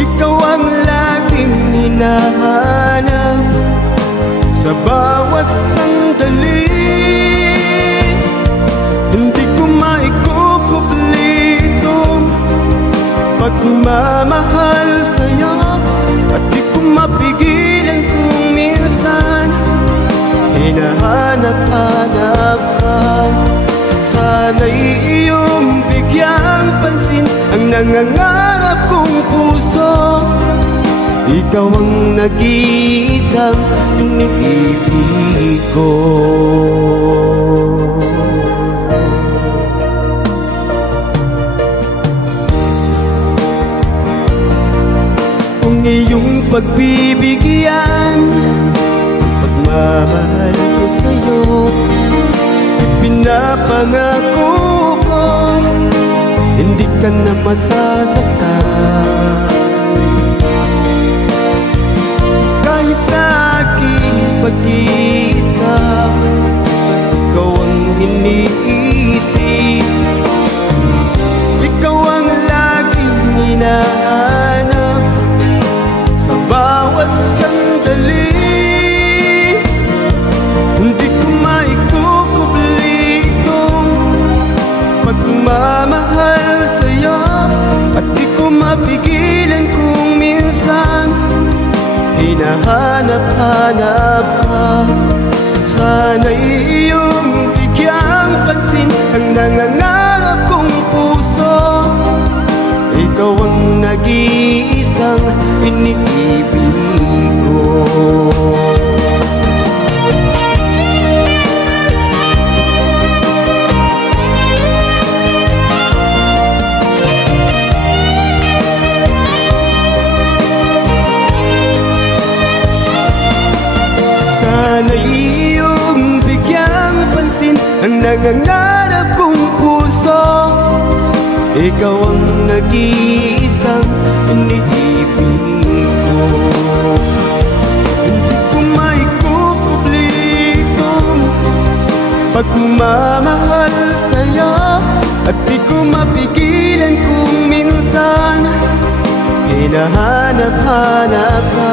ikaw ang laging hinahanap sa bawat sandali. Hindi ko maikukubli itong pagmamahal sa'yo, at di ko mapigilan kung minsan hinahanap-hanap ka. Sana'y iyong bigyang pansin ang nangangarap kong puso. Ikaw ang nag-iisang iniibig ko. Kung iyong pagbibigyan, pagmamahal ko sa'yo, ipinapangako ko, hindi ka na masasaktan. Kahit sa aking pag-iisa, ikaw ang iniisip, ikaw ang laging hinahanap sa bawat sandali. Hindi ko maikukubli itong pagmamahal sa'yo, at di ko mapigilan kung minsan hinahanap-hanap ka. Sana'y iyong bigyang pansin ang nangangarap kong puso. Ikaw ang nag-iisang iniibig ko. nangangarap kong puso. Ikaw ang nag-iisang iniibig ko. Hindi ko maikukubli itong pagmamahal sa'yo, at di ko mapigilan kung minsan hinahanap-hanap ka.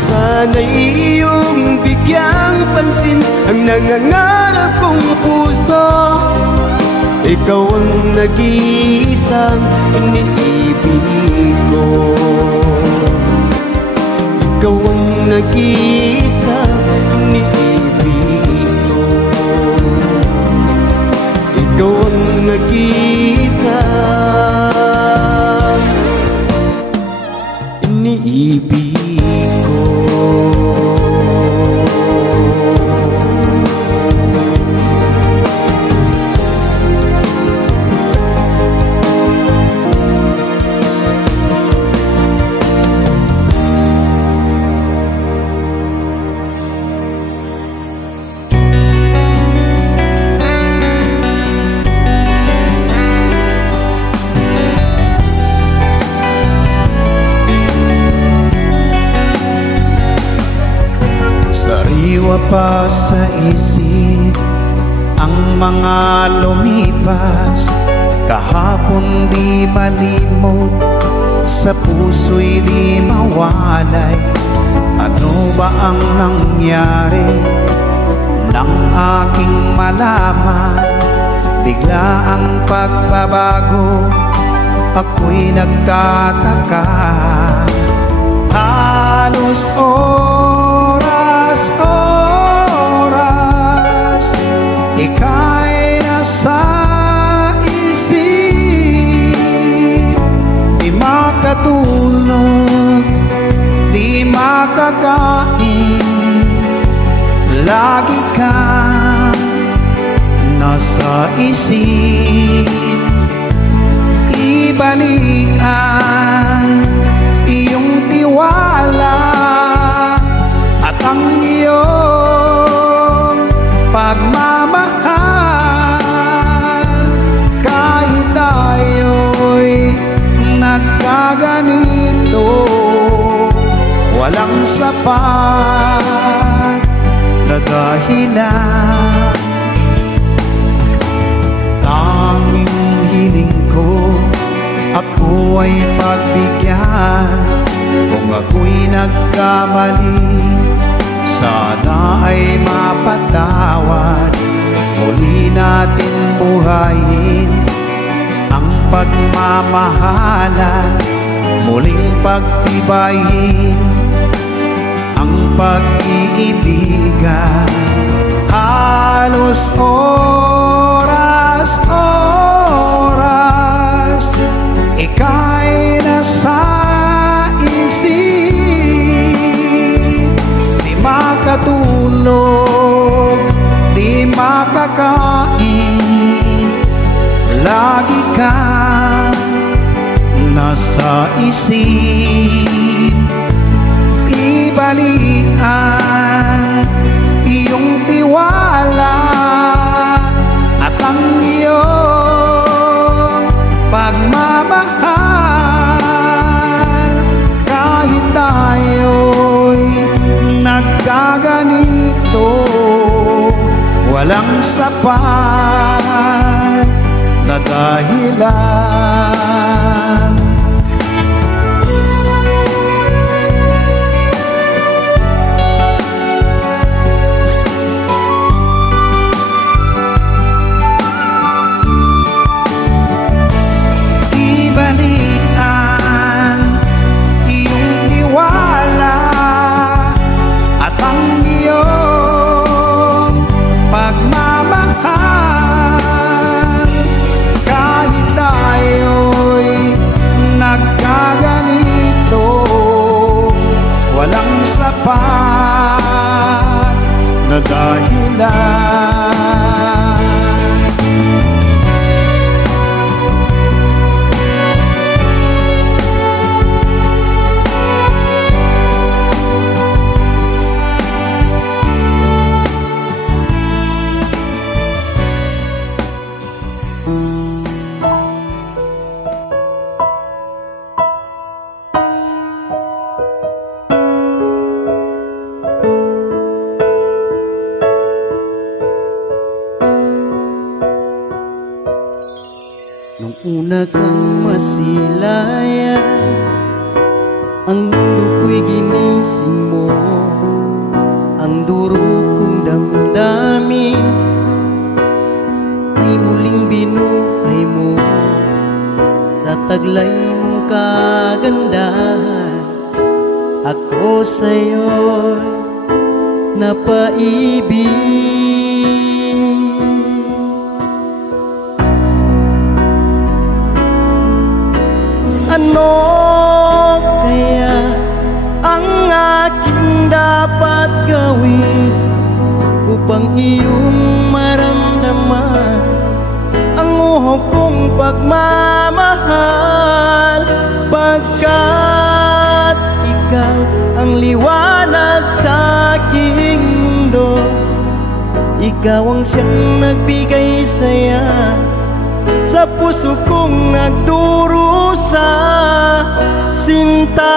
Sana'y iyong bigyang pansin ang nangangarap kong puso. Ikaw ang nag-iisang iniibig ko. Ikaw ang nag-iisang iniibig ko. Ikaw ang nag-iisang iniibig ko. Sariwa pa sa isip ang mga lumipas, kahapon di malimot, sa puso'y di mawalay. Ano ba ang nangyari nang aking malaman? Bigla ang pagbabago, ako'y nagtataka. Halos oras, ika'y nasa isip. Di makatulog, di makakain, lagi kang nasa isip. Ibalik ang iyong tiwala at ang iyong pagmamahal. Kahit tayo'y nagkaganito, walang sapat na dahilan. Tanging hiling ko, ako ay pagbigyan. Kung ako'y nagkamali, sana ay mapatawad. Muli natin buhayin ang pagmamahalan, muling pagtibayin ang pag-iibigan. Halos oras, ika'y nasa isip. Di makatulog, di makakain, lagi kang nasa isip. Ibalik ang iyong tiwala at ang iyong pagmamahal. Kahit tayo'y nagkaganito, walang sapat na dahilan. Ibalik ang iyong tiwala at ang iyong pagmamahal. Kahit tayo'y nagkaganito, walang sapat na dahilan. na kang masilayan, ang mundo ko'y ginising mo. Ang durog kong damdamin ay muling binuhay mo. Sa taglay mong kagandahan, ako sa'yo'y napaibig. Ano kaya ang aking dapat gawin upang iyong maramdaman ang uhok kong pagmamahal? Pagkat ikaw ang liwanag sa aking mundo, ikaw ang siyang nagbigay saya sa puso kong nagdurusa. Sinta,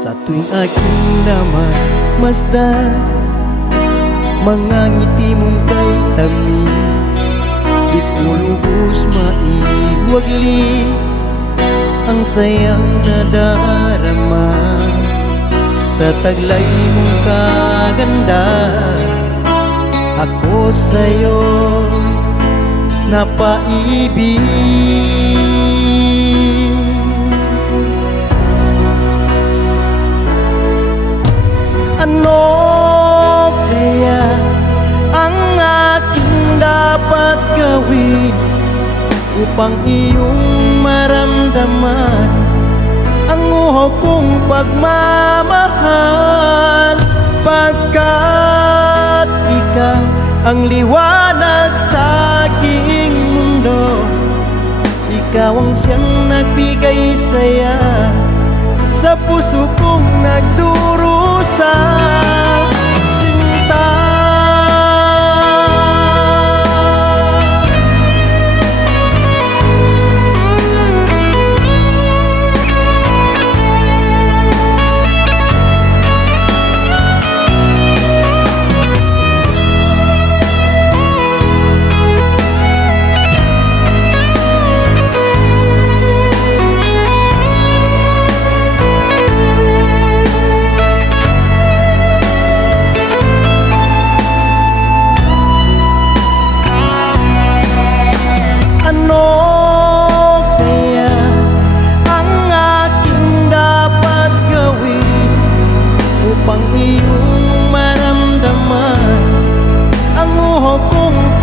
sa tuwing aking namasdan mga ngiti mong kay tamis, di ko lubos maiwagli ang sayang nadarama. Sa taglay mong kagandahan, ako sa'yo napaibig. Ano kaya ang aking dapat gawin upang iyong maramdaman ang uhok kong pagmamahal? Pagkat ikaw ang liwanag sa aking mundo, ikaw ang siyang nagbigay saya sa puso kong nagdurusa. Sinta,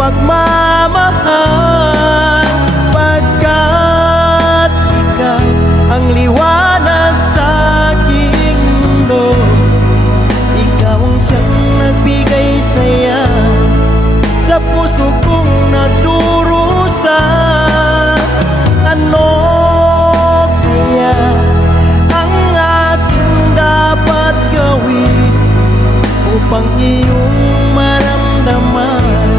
pagmamahal? Pagkat ikaw ang liwanag sa aking mundo, ikaw ang siyang nagbigay saya sa puso kong nagdurusa. Ano kaya ang aking dapat gawin upang iyong maramdaman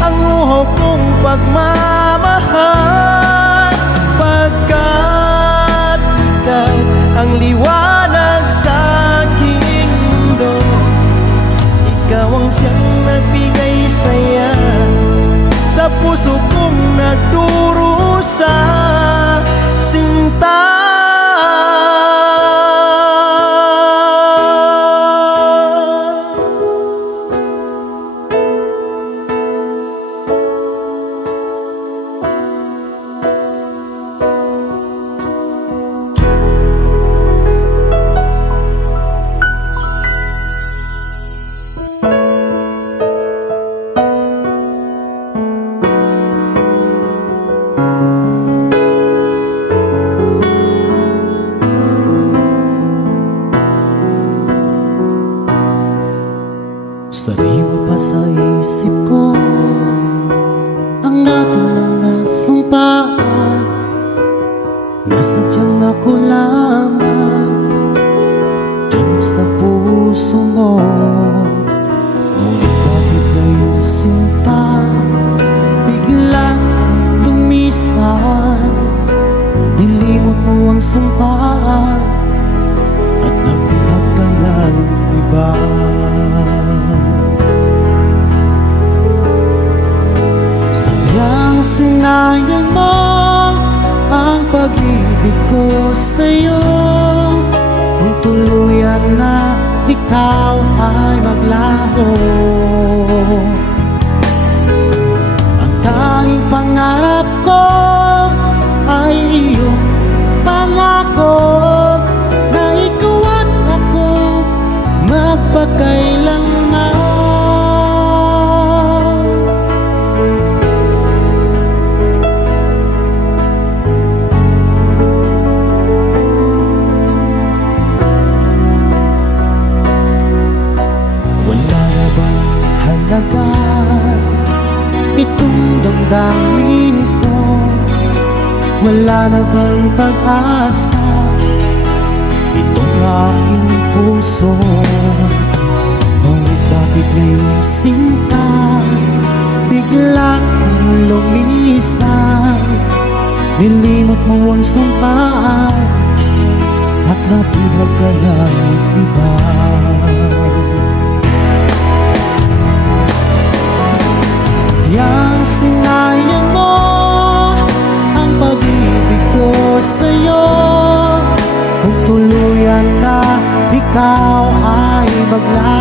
ang uhok kong pagmamahal? Pagkat ikaw ang liwanag sa aking mundo, ikaw ang siyang nagbigay saya sa puso kong nagdurusa. Sinta, sariwa pa sa isip ko ang ating mga sumpaan, na sadyang ako lamang dyan sa puso mo. Ngunit kahit ngayon sinta, biglang lumisan, nilimot mo ang sumpaan at nagbilag ka ng iba. sinayang mo ang pag-ibig ko sa'yo, kung tuluyan na ikaw ay maglaho. Ang tanging pangarap ko ay iyong pangako na ikaw at ako magpakailanman. Wala na bang halaga itong damdamin ko? Wala na bang pag-asa itong aking puso? Ngunit bakit ngayong sinta biglang lumisan? Nilimot mo ang sumpaan at napihag ka ng iba. Sadyang sinayang mo ang pag-ibig ko sa'yo, kung tuluyan na ikaw ay maglaho.